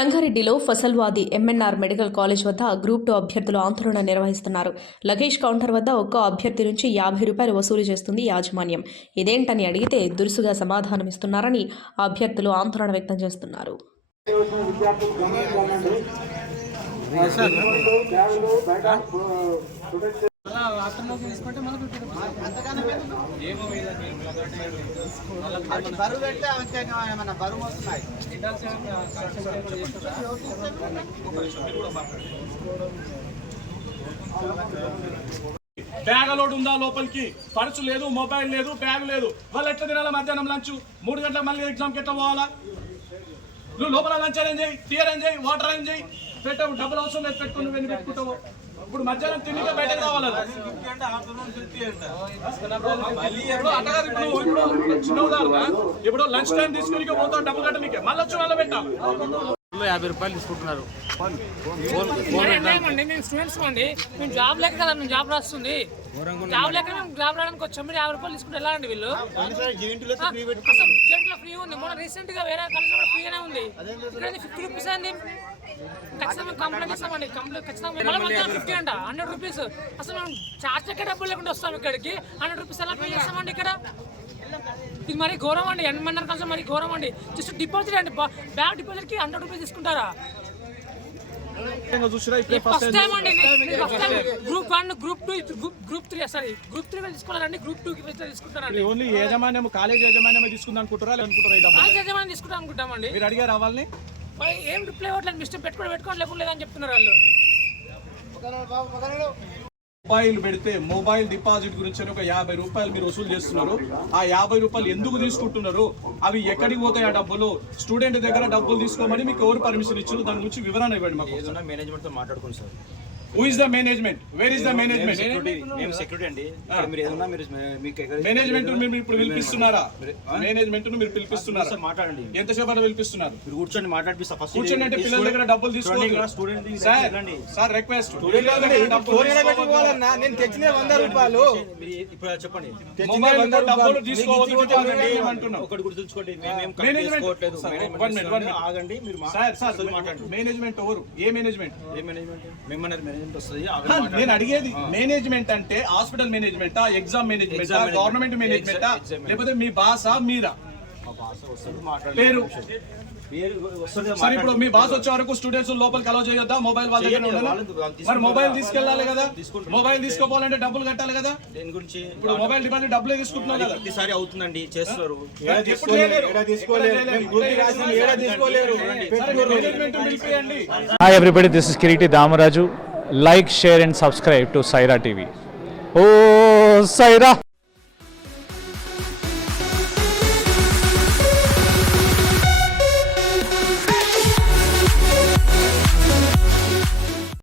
సంగారెడ్డిలో Fasalwadi MNR medical college వద్ద group 2 అభ్యర్థులు ఆందోళన నిర్వహిస్తున్నారు. లగేజ్ కౌంటర్ వద్ద ఒక్క అభ్యర్థి నుంచి ₹50 వసూలు చేస్తుంది యాజమాన్యం. ఇదేంటని అడిగితే దురుసుగా సమాధానమిస్తున్నారని అభ్యర్థులు ఆందోళన వ్యక్తం చేస్తున్నారు. బ్యాగ్ లోడ్ ఉందా లోపలికి? పర్సు లేదు, మొబైల్ లేదు, బ్యాగ్ లేదు. వాళ్ళు ఎట్లా తినాలా? మధ్యాహ్నం లంచ్ 3 గంటలకు మళ్ళీ ఎగ్జామ్కి ఎట్లా పోవాలా? నువ్వు లోపల లంచ్ అరేంజ్ చేయి, టీ అరేంజ్ చేయి, వాటర్ అరేంజ్ చేయి. పెట్టావు డబ్బులు అవసరం లేదు, పెట్టుకుని నువ్వు ఎన్ని పెట్టుకుంటావు? ఇప్పుడు మధ్యాహ్నం తిండిగా బయటకు రావాలి. ఇప్పుడు లంచ్ టైం తీసుకుని పోతావు, డబ్బులు కట్టనికే మళ్ళీ వచ్చి వాళ్ళ పెట్టాలి. ₹50 తీసుకుంటున్నారు. మేము స్టూడెంట్స్ అండి, మేము జాబ్ లేక కదా, మేము జాబ్ రాస్తుంది. జాబ్ లేక మేము జాబ్ రావడానికి వచ్చాం. మీరు ₹50 తీసుకుంటే ఎలా అండి? వీళ్ళు జెంట్లో ఫ్రీ ఉంది. మొన్న రీసెంట్ గా వేరే కాలేజ్ కూడా ఫ్రీగానే ఉంది. ఇక్కడ ₹50 అండి. ఖచ్చితంగా కంప్లైంట్ ఇస్తామండి. ఖచ్చితంగా ₹50 అంట, ₹100. అసలు మేము చార్జ్ ఎక్కడ డబ్బులు లేకుండా వస్తాం ఇక్కడికి. ₹100 ఎలా పే చేస్తామండి ఇక్కడ? ఇది మరి ఘోరం అండి. ఎంఎన్ఆర్ కలిసి మరి ఘోరం అండి. జస్ట్ డిపాజిట్ అండి, బ్యాగ్ డిపాజిట్ కి ₹100 తీసుకుంటారా? ఫస్ట్ టైం అండి. Group 1, group 2, group 3 sorry group 3 తీసుకోవాలండి. గ్రూప్ 2 తీసుకుంటారండి. ఓన్లీ యాజమాన్యం, కాలేజ్ యాజమాన్యం తీసుకుందాం అనుకుంటారా? కాలేజ్ యాజమాన్యం తీసుకుంటాం అనుకుంటామండి. మీరు అడిగారు రావాలని? ఏం రిప్లై అవ్వట్లేదు. మిస్టేక్ పెట్టుకోండి లేదని చెప్తున్నారు వాళ్ళు. మొబైల్ పెడితే మొబైల్ డిపాజిట్ గురించి ఒక ₹50 మీరు వసూలు చేస్తున్నారు. ఆ ₹50 ఎందుకు తీసుకుంటున్నారు? అవి ఎక్కడికి పోతాయి? ఆ డబ్బులు స్టూడెంట్ దగ్గర డబ్బులు తీసుకోమని మీకు ఎవరు పర్మిషన్ ఇచ్చారు? దాని గురించి వివరణ ఇవ్వండి మాకు. మేనేజ్మెంట్ తో మాట్లాడుకోండి sir. Who is the management? Where is the management? మేము సెక్యూరిటీ అండి. మీరు ఏదన్నా మీరు మేనేజ్మెంట్ మీరు ఇప్పుడు పిలిపిస్తున్నారా? మేనేజ్మెంట్ మీరు పిలిపిస్తున్నారా? సార్ మాట్లాడండి. ఎంతసేపు అలా పిలిపిస్తున్నారు? మీరు కూర్చొని మాట్లాడి ఫస్ట్ కూర్చొని అంటే పిల్లల దగ్గర డబ్బులు తీసుకోండి. స్టూడెంట్ సార్ రిక్వెస్ట్, నేను తెచ్చిన ₹100 ఇప్పుడు చెప్పండి. మొబైల్ డబ్బులు తీసుకోవద్దు ఒకటి గుర్తుంచుకోండి. ఆగండి. మీరు మాట్లాడండి. మేనేజ్మెంట్ ఎవరు? ఏ మేనేజ్మెంట్? మేనేజ్మెంట్ నేను అడిగేది మేనేజ్మెంట్ అంటే హాస్పిటల్ మేనేజ్మెంటా, ఎగ్జామ్ మేనేజ్మెంటా, గవర్నమెంట్ మేనేజ్మెంటా, లేకపోతే మీ బాసా మీరా? పేరు సరే. ఇప్పుడు మీ బాస్ వచ్చే వరకు స్టూడెంట్స్ లోపలికి అలౌ చేయొద్దా? మొబైల్ వాళ్ళ దగ్గర ఉండాలా? మరి మొబైల్ తీసుకెళ్ళాలి కదా. మొబైల్ తీసుకోవాలంటే డబ్బులు కట్టాలి కదా. దేని గురించి? ఇప్పుడు మొబైల్ డిపాజిట్ డబ్బులే తీసుకుంటున్నారు కదా. ప్రతిసారి అవుతుందండి, చేస్తున్నారు. Hi everybody, this is Kiriti Damaraju. Like, share and subscribe to Saira TV. Oh Saira!